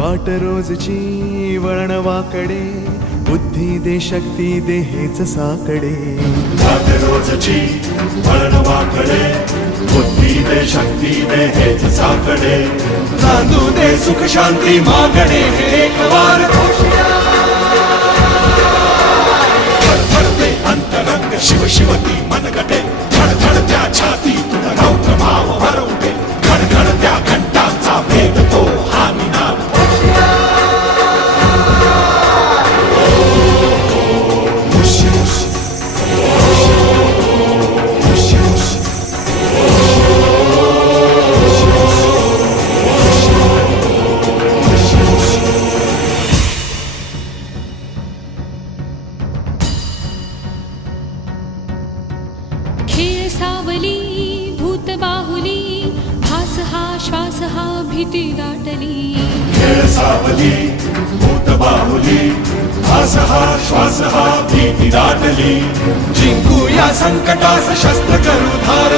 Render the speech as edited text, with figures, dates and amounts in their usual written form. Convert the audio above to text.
वाट रोजची वळणवाकडे, बुद्धी दे शक्ती दे हेच साकडे. वाट रोजची वळणवाकडे, बुद्धी दे शक्ती दे हेच साकडे. नांदू दे सुख शांती मागणे हे एक वार घोषया. धडधडते अंतरंग शिव शिवती मनगटे, धडधडत्या छातीतून रौद्र भाव हरवते. घडघडत्या घंटांचा भेद तो हा निनाद. खेळ सावली भूत बाहुली, भास हा श्वास हा भीती दाटली. खेळ सावली भूत बाहुली, भास हा श्वास हा भीती दाटली. जिंकू या संकटास शस्त्र करू धार.